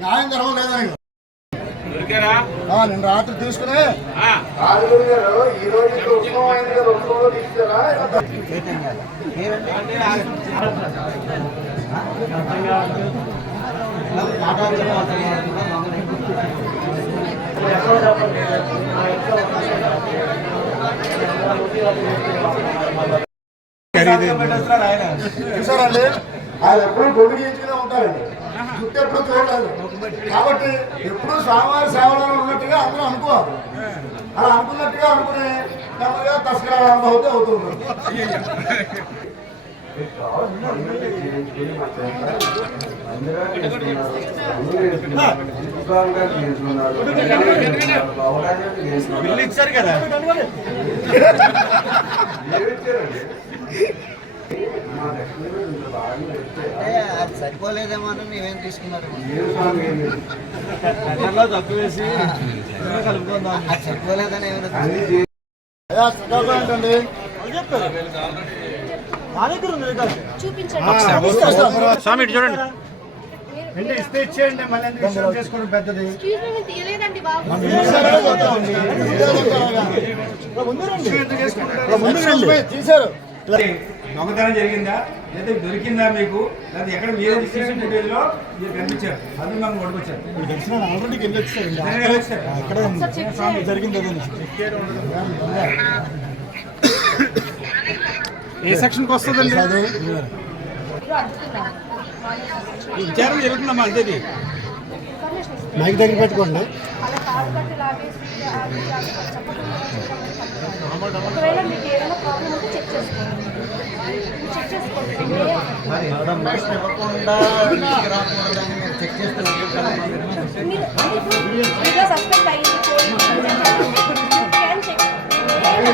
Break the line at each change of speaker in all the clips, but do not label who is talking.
న్యాయం ధర్మం లేదని నేను రాత్రి తీసుకునే ఈ రోజు తీసుకురా చూసారండి? ఆయన ఎప్పుడు చేయించుకునే ఉంటారండి. జుట్టు ఎప్పుడు చూడలేదు కాబట్టి ఎప్పుడు స్వామివారి సేవలో ఉన్నట్టుగా అందరూ అనుకోవాలి. అలా అనుకున్నట్టుగా అనుకుని నెమ్మదిగా తస్కరా అవుతే
బిల్లు ఇచ్చారు కదా.
అది సరిపోలేదేమో అని మేమేం తీసుకున్నారు? సరిపోలేదని ఏమైనా
స్వామి చూడండి.
అంటే ఇస్తే ఇచ్చేయండి మళ్ళీ విషయం చేసుకోవడం పెద్దది.
ఎక్స్క్యూజ్ మీ తీయలేదండి బాబు.
తీశారు.
దొంగతనం జరిగిందా? లేదా దొరికిందా మీకు? లేదా ఎక్కడ మీరు సీసీ ఫుటేజ్లో మీరు కనిపించారు? అది మాకు ఓడికొచ్చారు
దర్శనం. జరిగింది
ఏ సెక్షన్కి వస్తుందండి. విచారణ జరుగుతుందమ్మా అంతేది.
మైక్ దగ్గర పెట్టుకోండి.
అలా కాలు కట్టి లాగేసి అది అది చెప్పకుండా చెప్పడం ఒకవేళ మీకు ఏదైనా ప్రాబ్లం ఉంటే చెక్ చేసుకోండి మీరు చెక్ చేసుకోండి
మరి ఇన్ఫర్మేషన్ ఇవ్వకుండా తీసుకురాకూడదని మీరు చెక్ చేస్తే ఊరుకుంటారా?
మీరు మీగా సస్పెక్ట్ అయ్యింది పోయింది క్యాన్ చెక్ అలా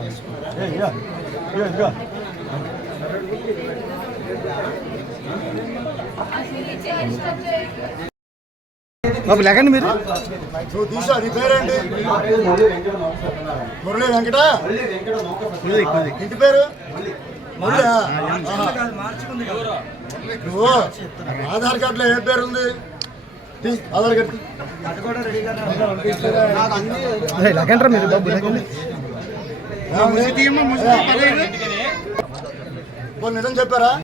చేసి
బాబు లేకండి మీరు.
నువ్వు తీసా నీ పేరేంటి మురళీ వెంకట. ఇంటి పేరు? మురళి. నువ్వు ఆధార్ కార్డులో ఏ పేరు ఉంది? ఆధార్ కార్డు.
లేకంటారా మీరు బాబు
పోనీ నిజం చెప్పారా